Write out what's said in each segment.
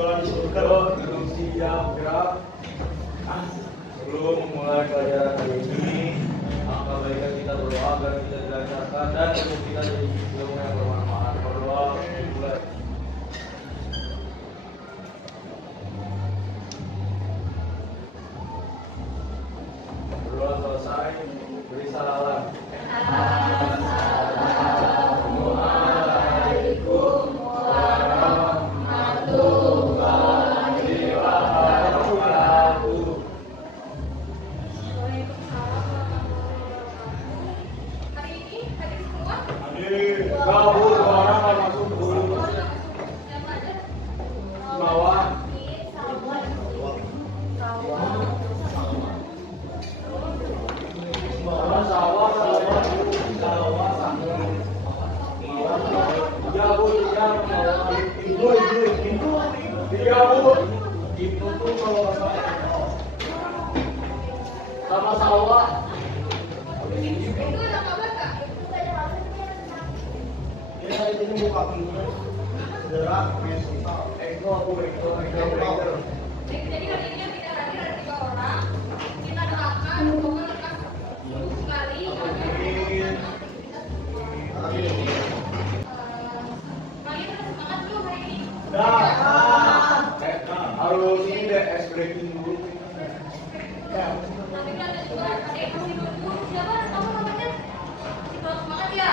Doa disebutkan duduk siap gerak. Sebelum memulai pelajaran hari ini, maka baiknya kita berdoa agar kita dilancarkan dan ilmu kita jadi ilmu yang bermanfaat. Berdoa dimulai. Berdoa selesai, beri salaman. Sama sawah. ini buka pintu. Gerak mental. Ego. Jadi hari ini yang tidak hadir ada 3 orang. Kita doakan semoga lekas sembuh sekali. Kalian udah semangat belum hari ini? Harus ini deh es breaking dulu. Tapi kan ada juga ada yang masih nunggu. Siapa? Kamu namanya? Masih belum semangat ya?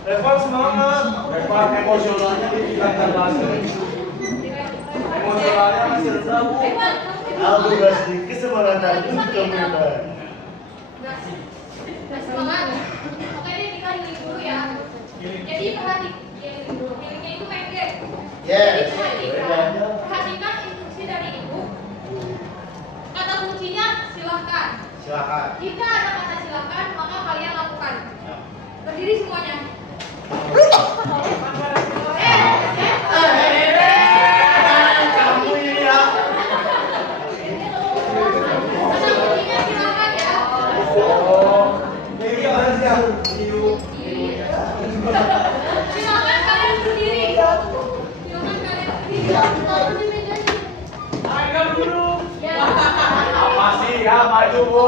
Revan semangat. Revan emosionalnya ditingkatkan lagi. Emosionalnya masih rendah bu. Revan, Aku kasih kesempatan untuk komentar. Udah semangat. Oke deh kita healing dulu ya. Jadi healingnya itu pendek. Jadi perhatikan instruksi dari ibu. Kata kuncinya silakan. Silakan. Jika ada kata silakan, maka kalian lakukan. Berdiri semuanya. Kamu ini ya. Kata kuncinya silakan ya. Ini aja. Silakan kalian berdiri. Silakan kalian berdiri. Ayo dulu. Ya. Apa sih ya maju bu?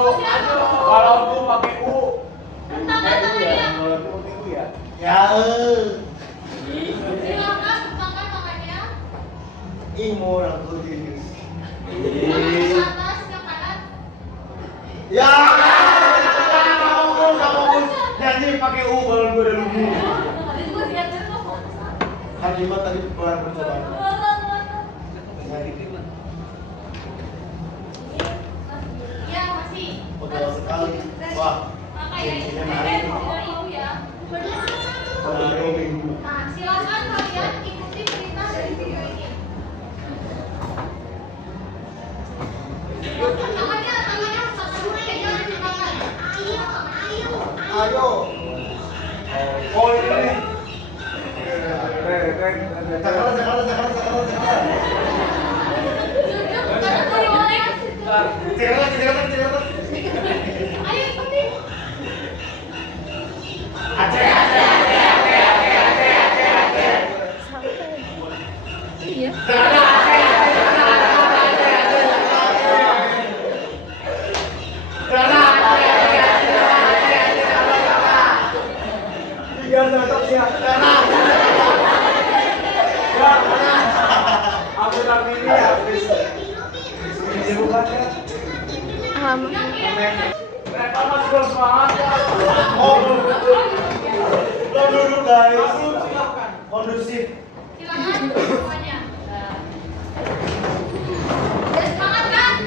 Kalau bu pakai u. Tangan tangannya. Kalau bu pakai u ya. Ya. Silakan bentangkan tangannya. Imo orang kudu. Tangan ke atas, yang kanan. Ya. Kamu janji pakai U balon gue udah lugu. Tadi juga siapin kok. Halimah tadi pelan percobaan. Ya masih. Betul sekali. Wah. Maka ya ini dari ibu ya. Baru minggu. Nah silakan kalian ikuti perintah dari video ini. Tangannya satu pegang di tangan. Ayo. Oh ini. Jakarta. Jakarta. Ayo ikuti. Biar tetap siap. Ya. Aku tak ini ya. Ini bukan ya. Mereka masih bersemangat. Oh, dulu guys. Silakan. Kondusif. Silakan semuanya. Udah semangat kan?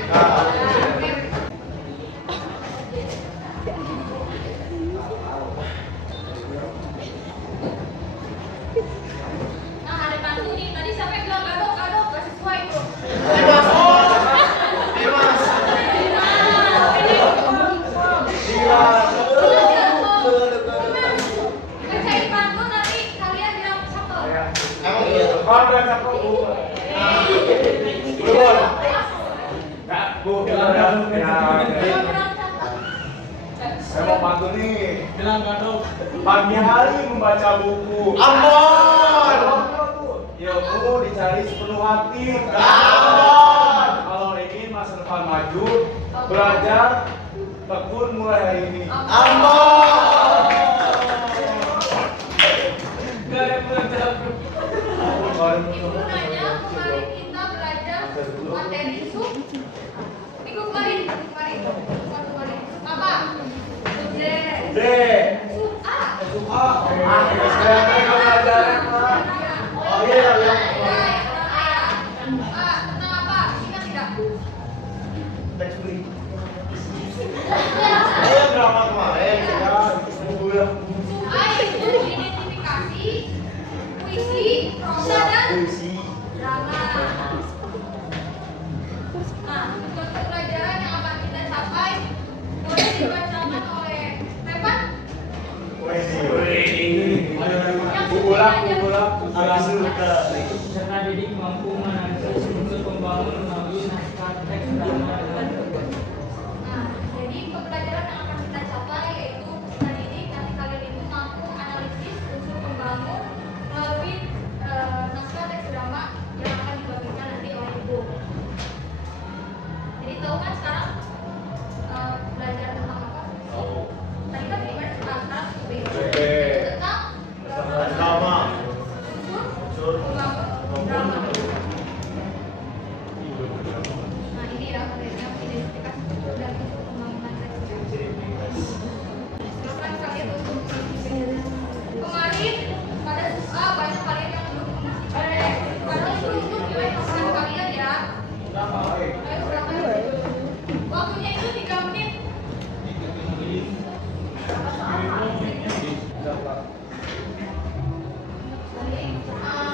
Nah, ada bantu nih. Tadi siapa yang bilang gadok? Gak sesuai tuh. Dimas. Kerjain bantu nanti kalian bilang satu. Emang iya. Ada siapa bu? Belum. Nggak bu. Ya. Saya mau bantu nih. Bilang gadok. Pagi hari membaca buku. Ambon. Ilmu dicari sepenuh khawatir. Kawan. Kalau ingin masa depan maju, belajar tekun mulai hari ini. Aman. Gak ada belajar. Ibu nanya kemarin kita belajar materi sub. Minggu kemarin. Apa? Sub D. D. Sub A. Sub A. Sekarang kamu belajar. Oh iya ya. Tentang apa? Ingat tidak? Teks beri. Saya drama kemarin ya. Seminggu ya. Sub A itu identifikasi, puisi, prosa dan Puisi. drama. Nah, untuk pelajaran yang akan kita capai boleh dibacakan oleh Revan. Puisi. Aku suka. Peserta didik mampu menanamkan unsur pembangun melalui naskah teks drama dan Nah, jadi pembelajaran yang akan kita capai yaitu peserta didik nanti kalian itu mampu analisis unsur pembangun melalui naskah teks drama yang akan dibagikan nanti oleh ibu. Jadi tahu kan sekarang belajar tentang apa? Tadi kan gimana sekarang tentang Drama. unsur pembangun drama. Nah ini ya kalian identifikasi unsur dan unsur pembangunan teks. Silakan kalian untuk kemarin pada A banyak kalian yang belum mengisi padahal itu untuk nilai pasangan kalian ya. Ayo silakan. Waktunya itu 3 menit.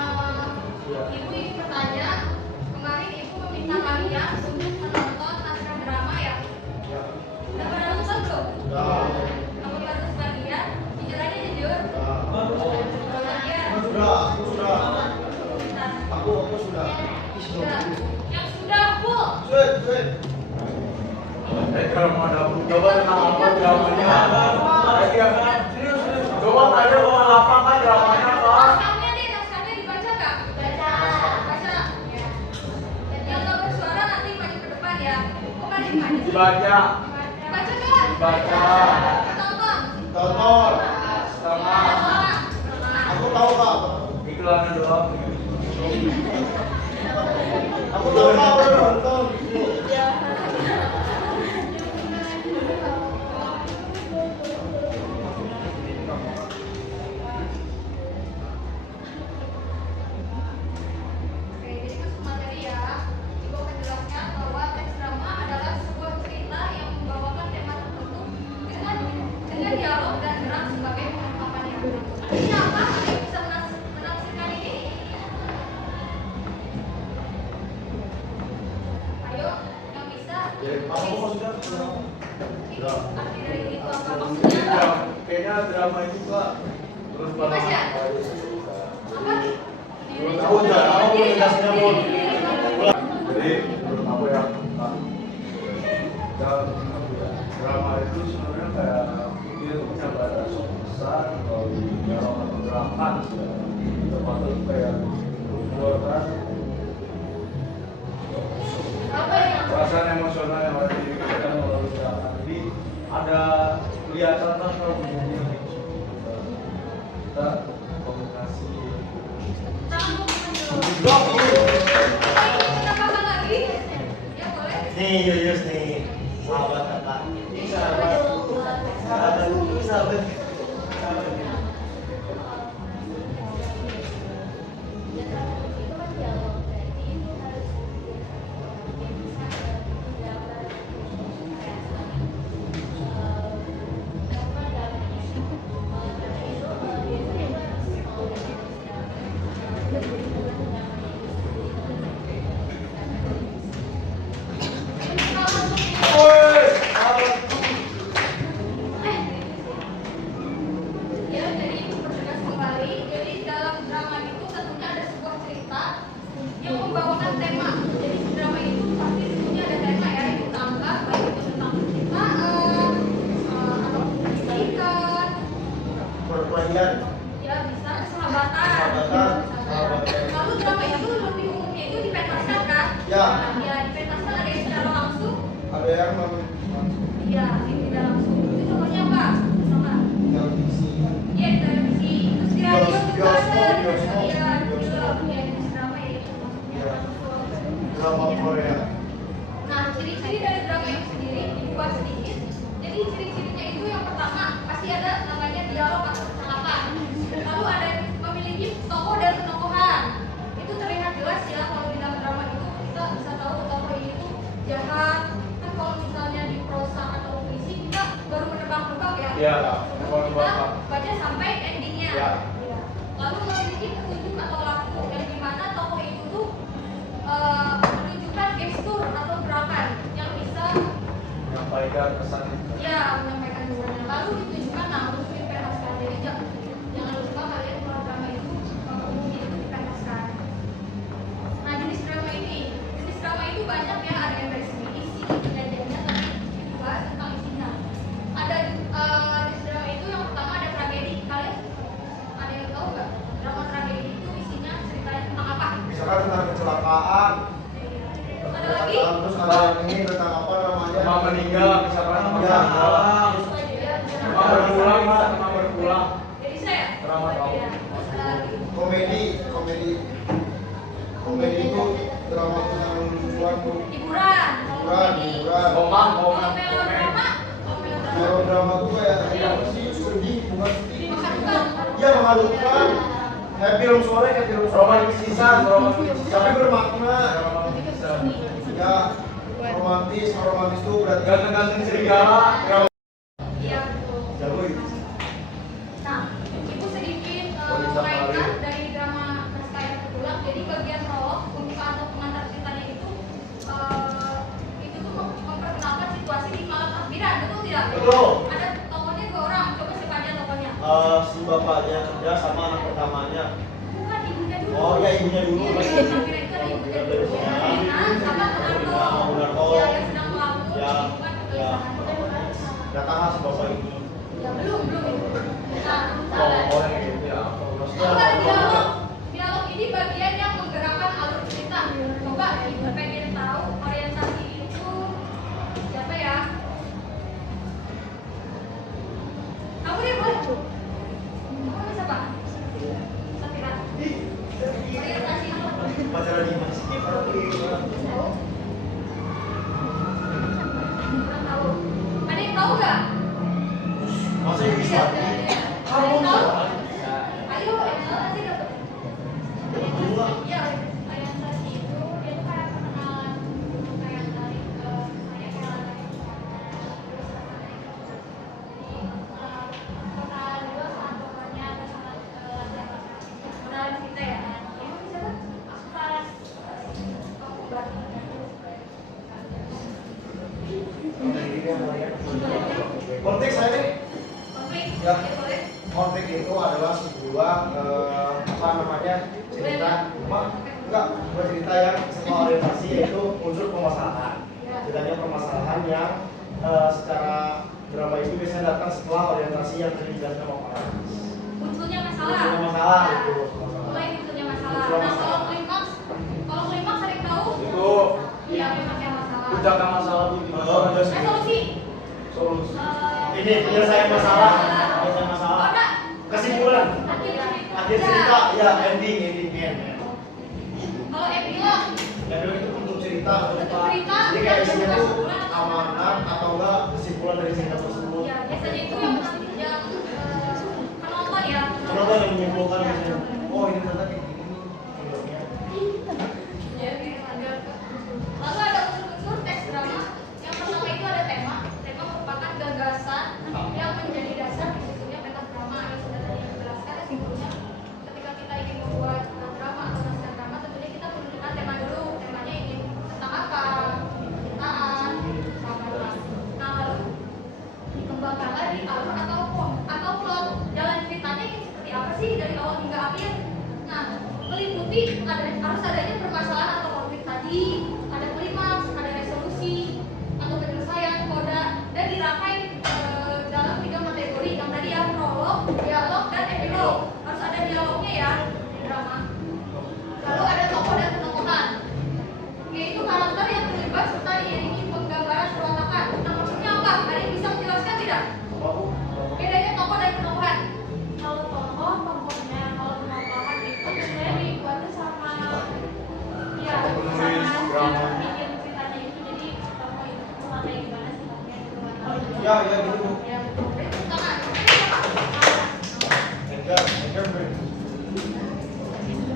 Ibu ingin bertanya, kemarin ibu meminta kalian untuk menonton naskah drama ya. Udah pada nonton belum? Kamu harus sebagian, jujur aja jujur. Sebagian. Aku sudah. Bentar. Aku sudah. Sudah. Yang sudah full. Sweet. Kalau mau dapur, coba tentang apa dramanya? Serius. Coba tanya tentang apa kan dramanya kan? Naskahnya dibaca nggak? Baca. Ya. Yang nggak bersuara nanti maju ke depan ya. Bukan maju. Dibaca. Baca nggak? Baca. Tonton. Tonton. Setengah. Aku tahu kak. Iklannya doang. Aku tahu kak. Udah nonton. Oke, jadi masuk materi ya. Ibu akan jelaskan bahwa teks drama adalah sebuah cerita yang membawakan tema tertentu dengan dialog dan gerak sebagai pengungkapan yang berikut. Artinya apa? Ada yang bisa menafsirkan ini? Ayo, yang bisa. Aku sudah. Arti dari itu apa maksudnya? Kayaknya drama itu kak. Terus Mas ya? Apa? Aku udah. Aku udah kasihnya pun. Jadi menurut aku ya drama itu sebenarnya kayak dia punya batas besar kalau di dalam atau gerakan termasuk kayak umur kan Apa yang perasaan emosional yang ada di kita melalui gerakan. Jadi ada kelihatan kan kalau kemudian kita komunikasi. Tangan dulu. Kita pasang lagi. Ya boleh. Nih Yuyus nih. Sahabat kakak. Sahabat. Ya, jadi ibu pertegas kembali. Jadi dalam drama itu tentunya ada sebuah cerita yang membawakan tema. Jadi drama itu pasti tentunya ada tema ya yang kita angkat, baik itu tentang percintaan, atau pendidikan, Perkelahian. ya bisa sahabatan. Sahabatan. Lalu drama yang ada pesan. Ya, menyampaikan kesannya. Lalu ditunjukkan untuk dipentaskan. Jadi jangan lupa kalian kalau drama itu umumnya itu dipentaskan. Nah, jenis drama itu banyak ya, ada yang dari segi isi, kejadiannya, tapi dibahas tentang isinya. Ada jenis drama itu yang pertama ada tragedi. Kalian ada yang tahu nggak? Drama tragedi itu isinya ceritanya tentang apa? Misalkan tentang kecelakaan. Ada lagi? Terus ada ini tentang apa namanya? Teman meninggal, misalkan teman Ya. meninggal. Teman berpulang, teman berpulang. Jadi saya. Drama tahu. Komedi itu drama tentang lucuan tuh. Hiburan. Hiburan. Kalau melodrama, Melodrama tuh kayak sedih, bukan sedih. mengharukan. Ya mengharukan. Kayak film soalnya kayak film Romantisisan, tapi bermakna. Romantisisan. Ya romantis tuh berarti Ganteng-ganteng serigala. Iya, betul. jago itu. Nah, ibu sedikit menguraikan dari drama naskah yang berulang. Jadi bagian prolog, pembukaan atau pengantar ceritanya itu tuh memperkenalkan situasi di malam takbiran, betul tidak? Betul. Ada tokohnya 2 orang. Coba siapa aja tokohnya? Si bapaknya kerja sama anak pertamanya. Bukan ibunya dulu. Oh ya ibunya dulu. Iya, di takbiran itu ada ibunya dulu. Nah, sama Munarto. Ya, yang sedang melakukan Ya. kegelisahan. Datanglah si bapak ini. Ya, belum. Nah, Oh, yang gitu ya. lalu ada dialog ini bagian yang menggerakkan alur cerita. Coba ibu pengen tahu orientasi itu siapa ya? Kamu deh boleh. Kamu bisa pak? Safira. Orientasi itu. Pacaran di masjid baru Tahu? Kurang tahu. Ada yang tahu nggak? masa yang bisa Ada yang tahu? Ayo, yang tahu nanti dapat. Ya, orientasi itu dia tuh kayak perkenalan, kayak dari saya kenalan dari terus perkenalan dulu sama tokohnya terus sama kenalan kita ya. Emang bisa kan? Pas aku baru konteks saya nih. konflik, Ya. ya boleh. Konflik itu adalah sebuah apa namanya cerita bukan cerita yang sebuah orientasi yaitu unsur permasalahan. Ceritanya permasalahan yang secara drama itu biasanya datang setelah orientasi yang tadi dijelaskan sama Pak. Munculnya masalah. Munculnya masalah, Nah, itu. mulai munculnya masalah. Munculnya Nah, masalah. kalau klimaks sering tahu? Itu Iya, klimaksnya masalah. puncaknya masalah itu di Oh, mana? Solusi. Solusi. Ini penyelesaian masalah. Penyelesaian Oh, masalah. enggak. Kesimpulan. Akhir cerita, ya ending. Kalau epilog, Yang itu untuk cerita atau Untuk apa? cerita, Jadi kayak dan isinya juga tuh kesimpulan atau amanat atau enggak kesimpulan dari cerita tersebut. ya biasanya itu yang penonton ya. Penonton yang menyimpulkan biasanya. Oh ini ternyata kayak gini nih filmnya. Ya, ada. Lalu ada unsur-unsur teks drama. Yang pertama itu ada tema. Tema merupakan gagasan yang menjadi dasar disusunnya pentas drama yang sudah tadi dijelaskan. Sebelumnya, ketika kita ingin membuat drama atau naskah drama, tentunya kita menentukan tema dulu. Temanya ingin tentang apa? Cintaan, sama. Nah, lalu dikembangkanlah di alur atau plot. Jalan ceritanya ingin seperti apa sih dari awal hingga akhir? Nah, meliputi harus adanya permasalahan atau konflik tadi, ada klimaks, ada resolusi atau penyelesaian koda dan dirangkai dalam 3 kategori yang tadi ya, prolog, dialog dan epilog. Harus ada dialognya ya di drama. Lalu ada tokoh dan penokohan, yaitu karakter yang terlibat serta diiringi penggambaran perwatakan. Nah, maksudnya apa? Ada yang bisa menjelaskan tidak? Bedanya tokoh dan penokohan. Kalau tokoh, tokohnya, kalau penokohan itu sebenarnya dibuatnya sama ya, sama bikin ceritanya itu. Jadi tokoh itu mengenai gimana sih tokohnya itu gimana. Ya gitu. Ya, tangan.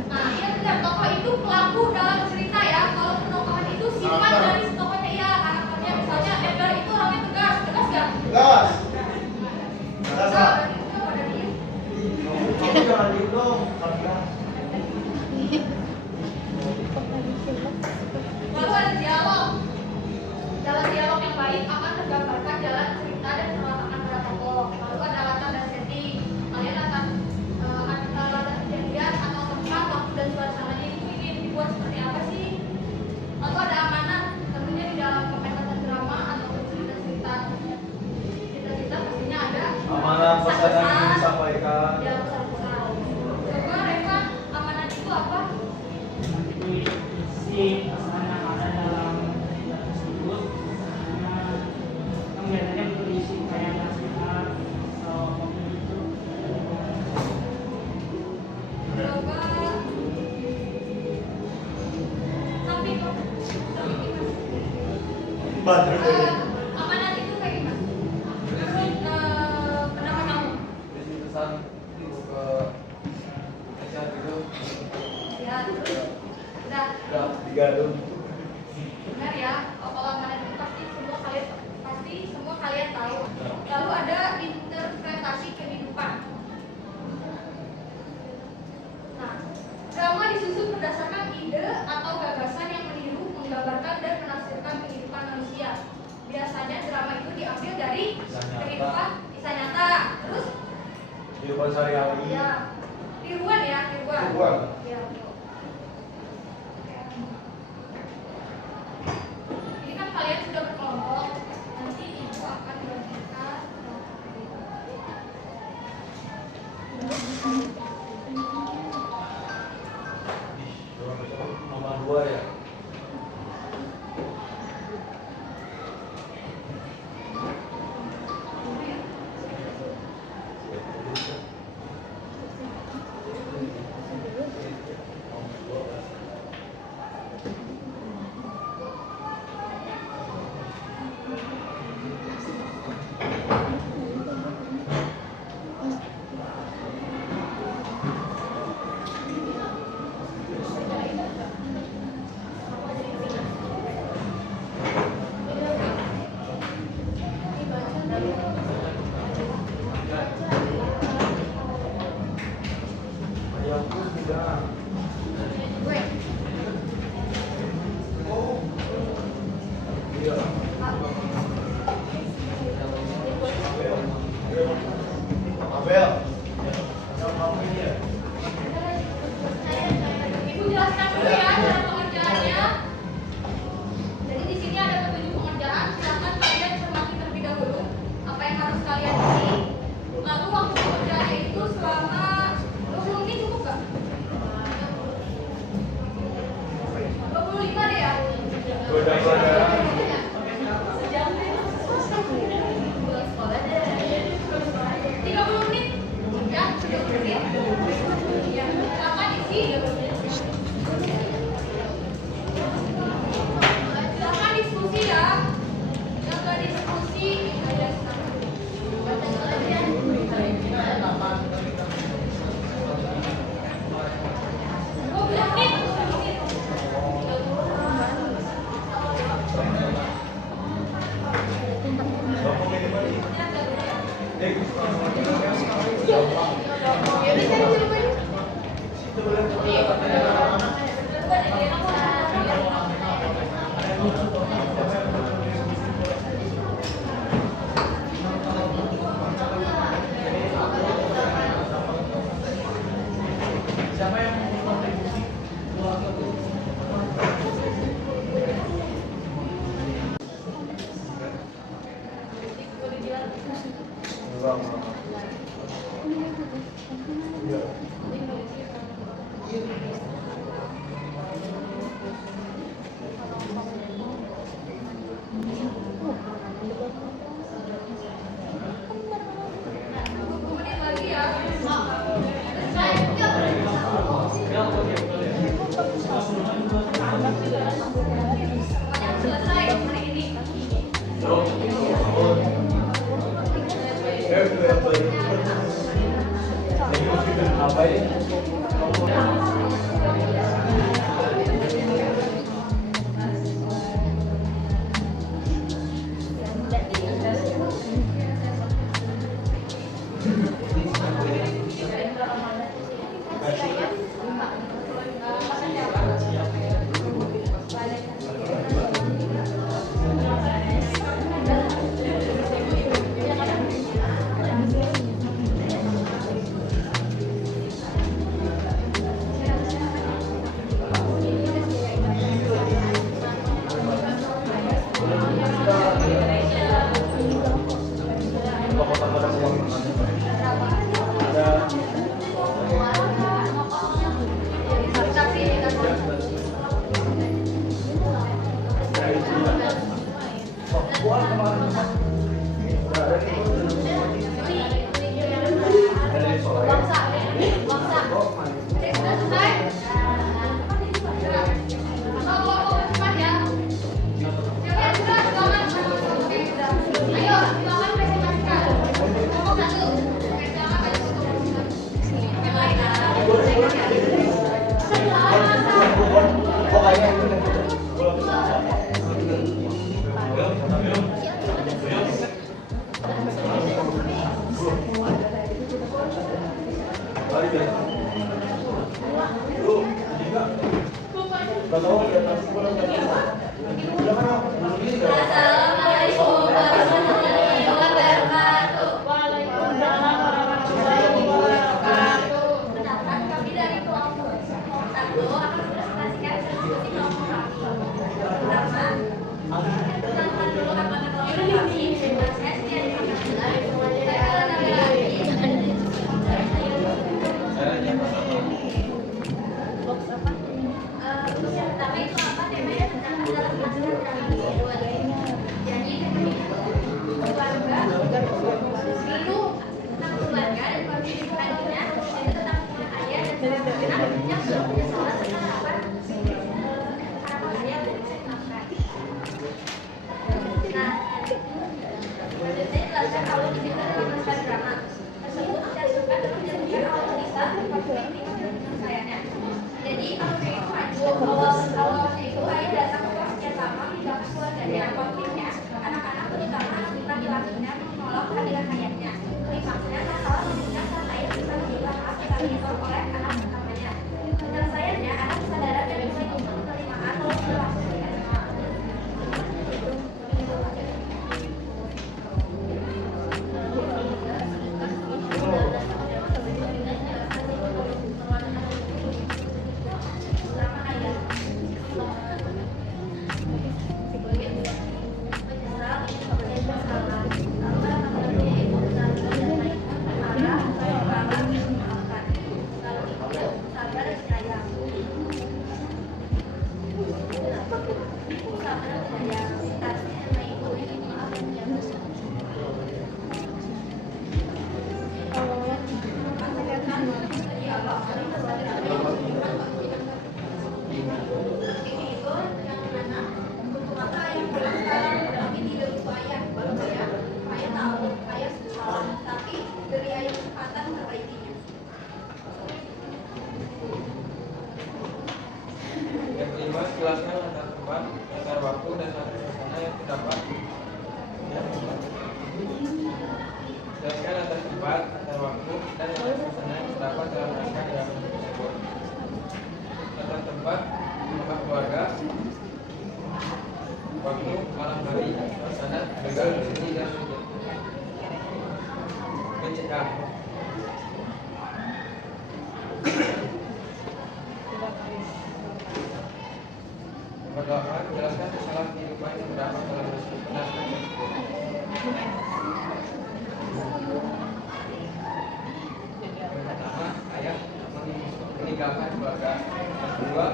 Nah, iya benar, tokoh itu pelaku dalam cerita ya. Kalau penokohan itu sifat dari si tokohnya ya, karakternya. Misalnya Edgar itu orangnya tegas nggak? Gas. Enggak, berarti itu pada diem. Kamu jangan diem dong. Lalu ada dialog. Dalam dialog yang baik akan tergambarkan Nanti isi pesan yang ada dalam surat tersebut, kelihatannya berisi kayak nasihat atau apapun itu. Coba tapi gimana? Badrun deh. Amanat itu kayak gimana? Menurut pendapat kamu? Isi pesan ke nasihat itu Ya, terus udah udah digaduh. benar ya. Kalau amanat itu pasti semua kalian tahu. Lalu ada interpretasi kehidupan. Nah, drama disusun berdasarkan ide atau gagasan yang meniru, menggambarkan dan menafsirkan kehidupan manusia. Biasanya drama itu diambil dari Kisah nyata. kehidupan kisah nyata. Terus Kehidupan sehari-hari. ya, tiruan ya, tiruan. Tiruan. Ya, betul. Ini kan kalian sudah berkelompok. Nanti ibu akan membagikan Nomor 2 ya. Ayamku sudah. gue. Iya. Abel. Ada kamu ini ya? Ibu jelaskan dulu ya cara pengerjaannya. Jadi di sini ada petunjuk pengerjaan. Silakan kalian cermati terlebih dahulu apa yang harus kalian isi. Lalu waktu pengerjaannya itu selama 20 menit cukup nggak? 25 deh ya. Goda-goda. Sejam deh. 30 menit. Ya, 30 menit. Ya, silakan isi. Silakan diskusi ya. Jaga diskusi. Siapa yang mau kontribusi? Kemudian lagi ya. Semuanya selesai hari ini. Apa ini? Nggak tahu ya nasi kurang nggak bisa. Silakan Om. Bunuh diri nggak? Assalamualaikum warahmatullahi wabarakatuh. Waalaikumsalam warahmatullahi wabarakatuh. Pendapat kami dari kelompok 1 akan mempresentasikan diskusi kelompok kami. Pertama, kenalkan dulu anggota kelompok kami. Saya Setia di Pangkalan. Saya laki-laki. Yang pertama itu apa temanya tentang adalah masalah drama kehidupan. Jadi tema itu keluarga dulu tentang keluarga dan kondisi adiknya, itu tentang hubungan ayah dan anak yang belum punya salah tentang harapan ayah dan bisa dimaafkan. Nah, saya jelaskan kalau di sini ada masalah drama tersebut saya suka dan menjadikan awal kisah konflik dengan sayanya. Jadi awalnya itu awalnya itu ayah datang ke kelas yang sama meninggalkan keluarganya. Konfliknya anak-anak terutama laki-lakinya menolak kehadiran ayahnya. Klimaksnya masalah meninggal saat ayah bisa menerima hak yang ditolak oleh anak pertamanya. Penyelesaiannya anak kesadaran dan mulai untuk penerimaan kalau berlaku dengan Yang kelima, jelaskan latar tempat, latar waktu, dan latar suasana yang terdapat. Jelaskan latar tempat, latar waktu, dan latar suasana yang terdapat dalam rangka drama tersebut. Latar tempat, rumah keluarga. Waktu, malam hari. Suasana, begal, sedih, dan sujud. Mencegah. Berdoa, jelaskan kesalahan kehidupan yang terdapat dalam naskah tersebut. Yang pertama, ayah meninggalkan keluarga. Yang kedua,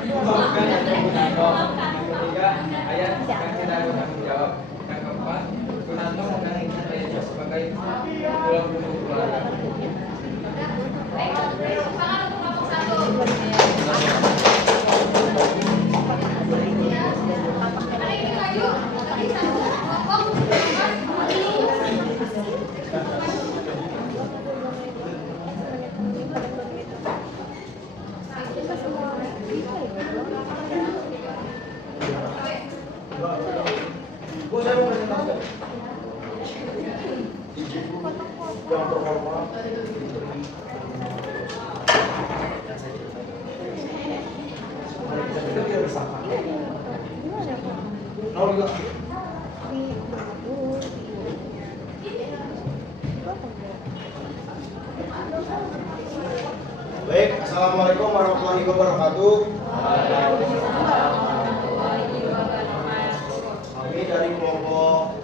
memanfaatkan dan Gunanto. Yang ketiga, ayah yang tidak bertanggung jawab. Yang keempat, Gunanto menangiskan ayahnya sebagai tulang punggung keluarga. Bu, saya mau presentasi. Yang terhormat, kita tidak bersama. Nol juga. Baik, assalamualaikum warahmatullahi wabarakatuh. Kami dari kelompok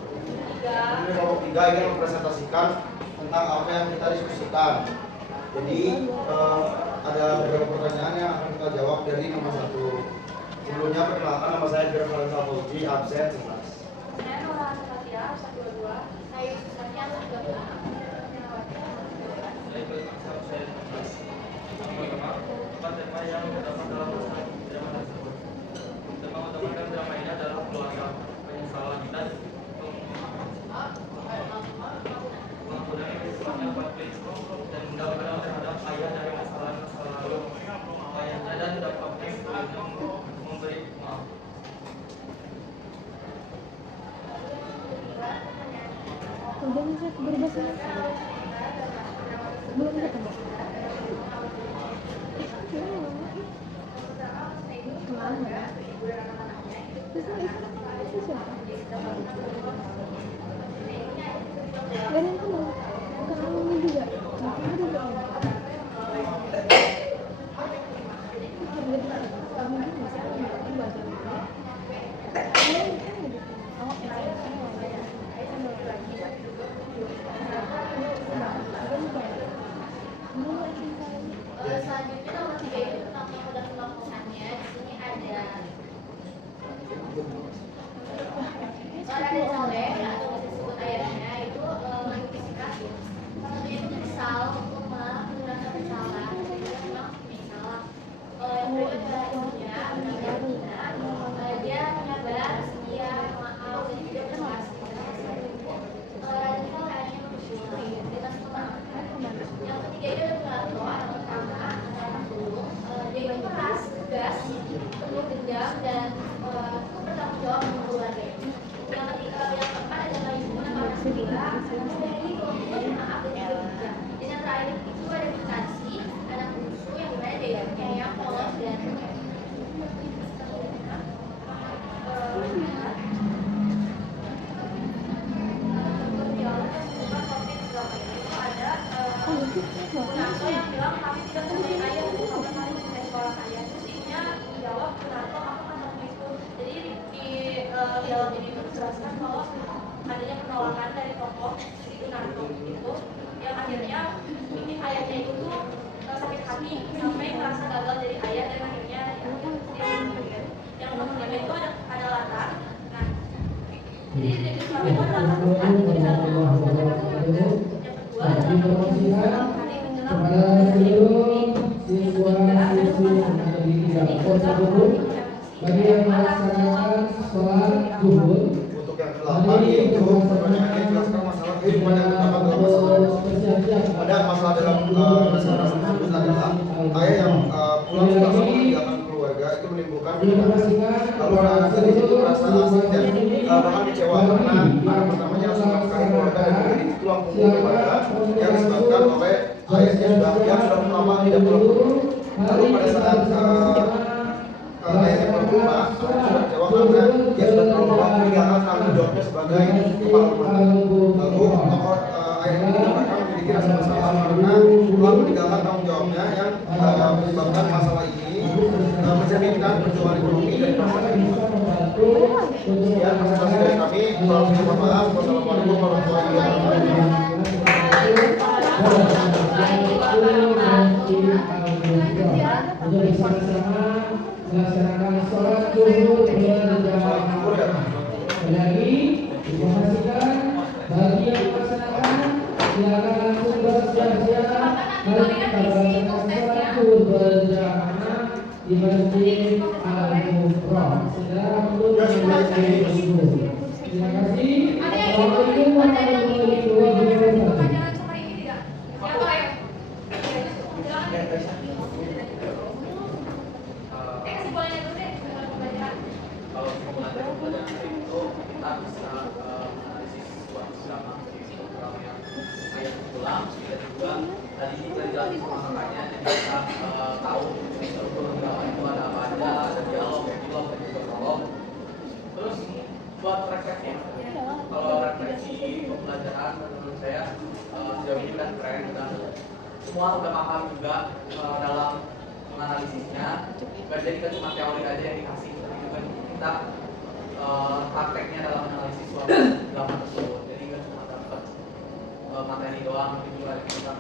3 ingin mempresentasikan tentang apa yang kita diskusikan. Jadi ada beberapa pertanyaan yang akan kita jawab dari nomor 1. Sebelumnya perkenalkan, nama saya Gervan Fauzi, absen 11. Saya Nora Satia, 122. Saya Satia, 122. Tempat tema yang terdapat dalam naskah drama tersebut. Tema utama drama ini adalah keluarga, penyesalan dan mengampuni semuanya konflik dan mudah-mudahan terhadap ayah dari masalah lalu ayahnya dan dapat memberi maaf. Udah bisa berbahasa belum ketemu. Ganun ko lang. Magkakaroon juga. Selanjutnya nomor 3 itu tentang metode pengelompokannya. Di sini ada soleh atau disebut ayatnya itu fisika. Contohnya itu misal, rumah, menggunakan bersalah, memang misal. Yang kedua adalah ilmunya, dia menyabar, setia, maaf, dan juga berkelas. Radikal hanya bersyukur, bebas pemaafan. Yang ketiga itu adalah doa pertama, dia itu keras, tegas, penuh dendam dan bertanggung jawab dengan keluarga. Yang keempat adalah ibu anak kedua, dari kelompok maaf dan juga bijak. Dan yang terakhir itu ada mutasi, anak bungsu yang dimana bedanya yang polos dan Kunarto yang bilang kami tidak punya ayah untuk kamu kami dari sekolah kaya. Terus ibunya menjawab Kunarto apa katamu itu. Jadi di dalam ini itu dijelaskan bahwa adanya penolakan dari tokoh si Kunarto itu yang akhirnya bikin ayahnya itu tuh sakit hati sampai merasa gagal dari ayah dan akhirnya yang nomornya itu ada latar. Nah, jadi di Islam itu ada latar Quran di dalam kepada seluruh siswa-siswi yang ada di tiga pos tersebut bagi yang melaksanakan sholat zuhur. Untuk yang ke-8 yaitu pertanyaannya jelaskan masalah kehidupan yang pertama dalam masalah. Ada masalah dalam masalah tersebut adalah ayah yang pulang setelah sholat meninggalkan keluarga itu menimbulkan kecemasan. Lalu anak-anak di situ merasa asing dan bahkan kecewa karena anak pertamanya langsung menafkahi keluarga dan menjadi tulang punggung keluarga yang disebabkan oleh ayahnya yang sudah lama tidak pulang. Lalu pada saat ayahnya pulang rumah, sudah kecewa karena dia sudah terlalu lama meninggalkan tanggung jawabnya sebagai kepala rumah. Lalu ayahnya mereka memiliki rasa bersalah karena telah meninggalkan tanggung jawabnya yang menyebabkan masalah ini mencerminkan perjuangan ekonomi dan masyarakat. Sekian presentasi dari kami. Mohon maaf. Wassalamualaikum warahmatullahi wabarakatuh. Untuk bersama-sama melaksanakan sholat zuhur berjamaah. Lagi informasikan bagi yang melaksanakan silakan langsung bersiap-siap mari kita melaksanakan sholat zuhur berjamaah di Masjid Al-Mufrah. Segera untuk memulai zuhur. Terima kasih. Assalamualaikum warahmatullahi wabarakatuh. Kalau pembelajaran itu kita bisa analisis suatu agama program yang ayat ulang dan juga tadi kita jelaskan sama kakaknya jadi kita tahu struktur agama itu ada apa aja, ada dialog, epilog, dan juga prolog. Terus buat refleksinya, kalau refleksi pembelajaran menurut saya sejauh ini kan keren dan semua udah paham juga dalam menganalisisnya. Gak jadi kan cuma teori aja yang dikasih, tapi juga kita prakteknya dalam analisis suatu agama tersebut. Jadi kan cuma dapat materi doang, tapi juga kita